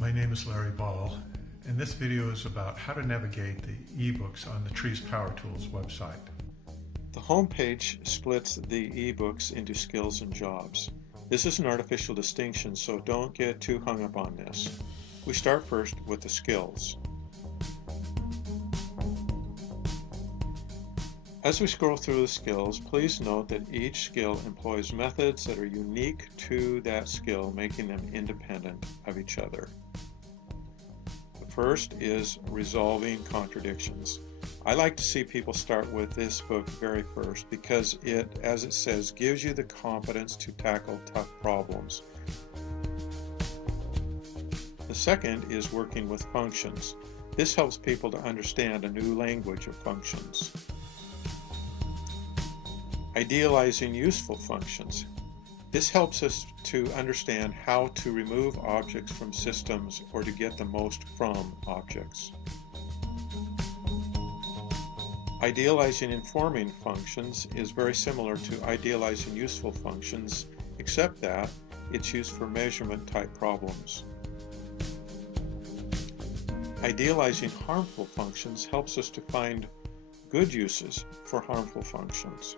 My name is Larry Ball, and this video is about how to navigate the eBooks on the TRIZ Power Tools website. The home page splits the eBooks into skills and jobs. This is an artificial distinction, so don't get too hung up on this. We start first with the skills. As we scroll through the skills, please note that each skill employs methods that are unique to that skill, making them independent of each other. The first is resolving contradictions. I like to see people start with this book very first because it, as it says, gives you the confidence to tackle tough problems. The second is working with functions. This helps people to understand a new language of functions. Idealizing useful functions. This helps us to understand how to remove objects from systems or to get the most from objects. Idealizing informing functions is very similar to idealizing useful functions, except that it's used for measurement type problems. Idealizing harmful functions helps us to find good uses for harmful functions.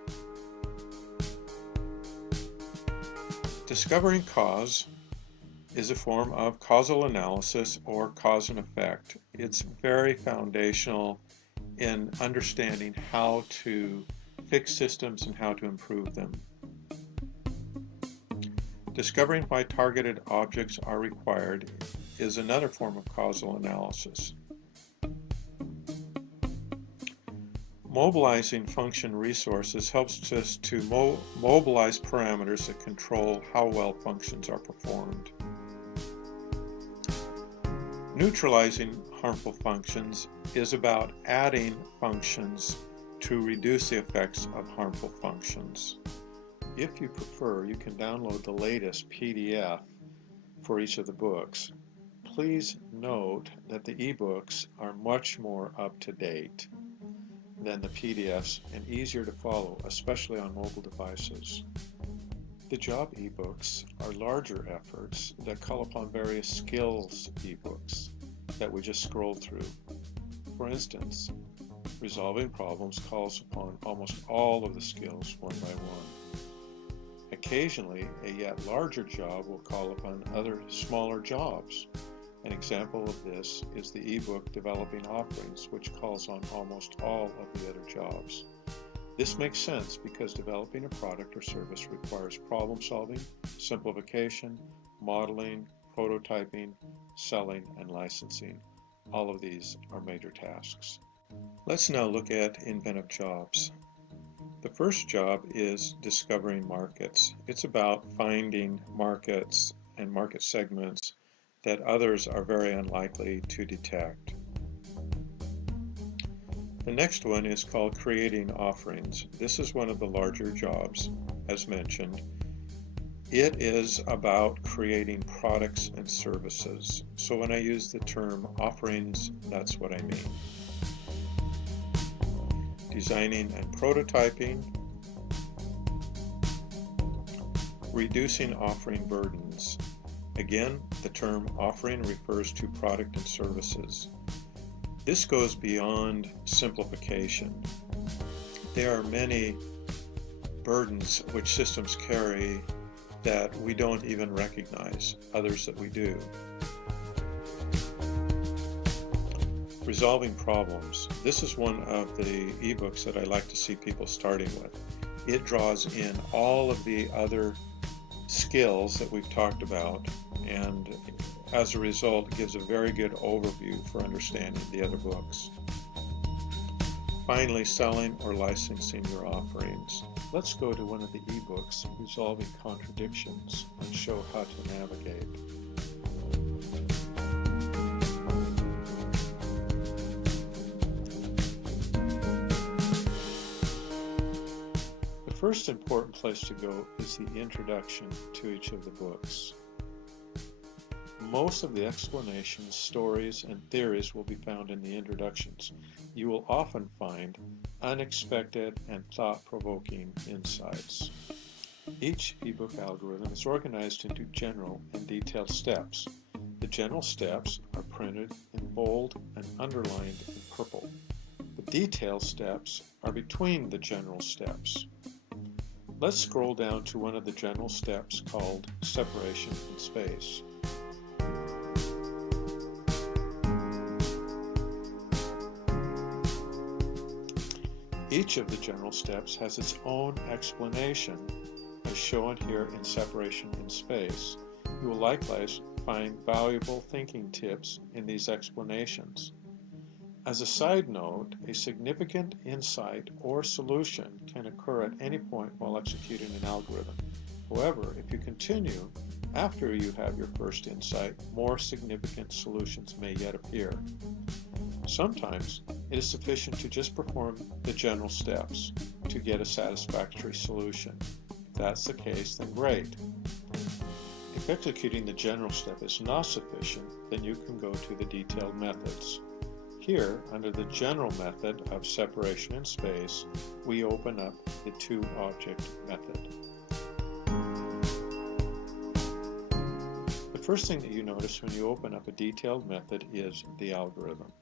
Discovering cause is a form of causal analysis or cause and effect. It's very foundational in understanding how to fix systems and how to improve them. Discovering why targeted objects are required is another form of causal analysis. Mobilizing function resources helps us to mobilize parameters that control how well functions are performed. Neutralizing harmful functions is about adding functions to reduce the effects of harmful functions. If you prefer, you can download the latest PDF for each of the books. Please note that the ebooks are much more up to date than the PDFs and easier to follow, especially on mobile devices. The job ebooks are larger efforts that call upon various skills ebooks that we just scrolled through. For instance, resolving problems calls upon almost all of the skills one by one. Occasionally, a yet larger job will call upon other smaller jobs. An example of this is the ebook Developing Offerings, which calls on almost all of the other jobs. This makes sense because developing a product or service requires problem solving, simplification, modeling, prototyping, selling, and licensing. All of these are major tasks. Let's now look at inventive jobs. The first job is discovering markets. It's about finding markets and market segments that others are very unlikely to detect. The next one is called creating offerings. This is one of the larger jobs, as mentioned. It is about creating products and services. So when I use the term offerings, that's what I mean. Designing and prototyping. Reducing offering burdens. Again, the term offering refers to product and services. This goes beyond simplification. There are many burdens which systems carry that we don't even recognize, others that we do. Resolving problems. This is one of the ebooks that I like to see people starting with. It draws in all of the other skills that we've talked about, and as a result gives a very good overview for understanding the other books. Finally, selling or licensing your offerings. Let's go to one of the ebooks, Resolving Contradictions, and show how to navigate. The first important place to go is the introduction to each of the books. Most of the explanations, stories, and theories will be found in the introductions. You will often find unexpected and thought-provoking insights. Each ebook algorithm is organized into general and detailed steps. The general steps are printed in bold and underlined in purple. The detailed steps are between the general steps. Let's scroll down to one of the general steps called separation in space. Each of the general steps has its own explanation, as shown here in separation in space. You will likewise find valuable thinking tips in these explanations. As a side note, a significant insight or solution can occur at any point while executing an algorithm. However, if you continue after you have your first insight, more significant solutions may yet appear. Sometimes it is sufficient to just perform the general steps to get a satisfactory solution. If that's the case, then great. If executing the general step is not sufficient, then you can go to the detailed methods. Here, under the general method of separation in space, we open up the two-object method. The first thing that you notice when you open up a detailed method is the algorithm.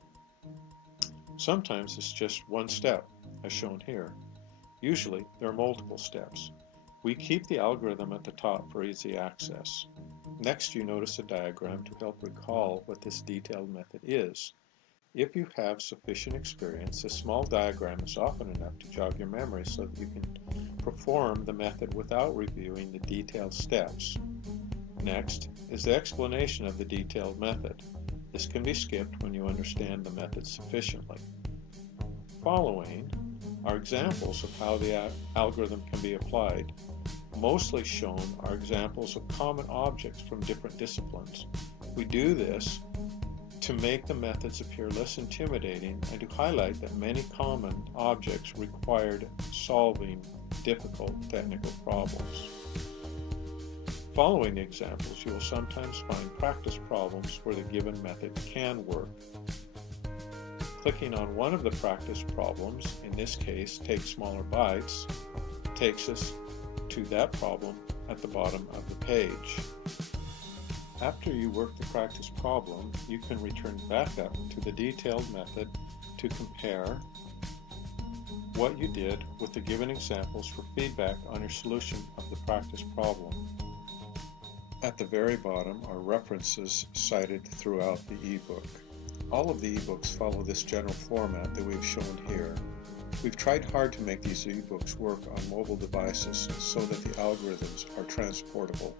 Sometimes it's just one step, as shown here. Usually, there are multiple steps. We keep the algorithm at the top for easy access. Next, you notice a diagram to help recall what this detailed method is. If you have sufficient experience, a small diagram is often enough to jog your memory so that you can perform the method without reviewing the detailed steps. Next is the explanation of the detailed method. This can be skipped when you understand the method sufficiently. Following are examples of how the algorithm can be applied. Mostly shown are examples of common objects from different disciplines. We do this to make the methods appear less intimidating and to highlight that many common objects required solving difficult technical problems. Following the examples, you will sometimes find practice problems where the given method can work. Clicking on one of the practice problems, in this case, take smaller bites, takes us to that problem at the bottom of the page. After you work the practice problem, you can return back up to the detailed method to compare what you did with the given examples for feedback on your solution of the practice problem. At the very bottom are references cited throughout the ebook. All of the ebooks follow this general format that we've shown here. We've tried hard to make these ebooks work on mobile devices so that the algorithms are transportable.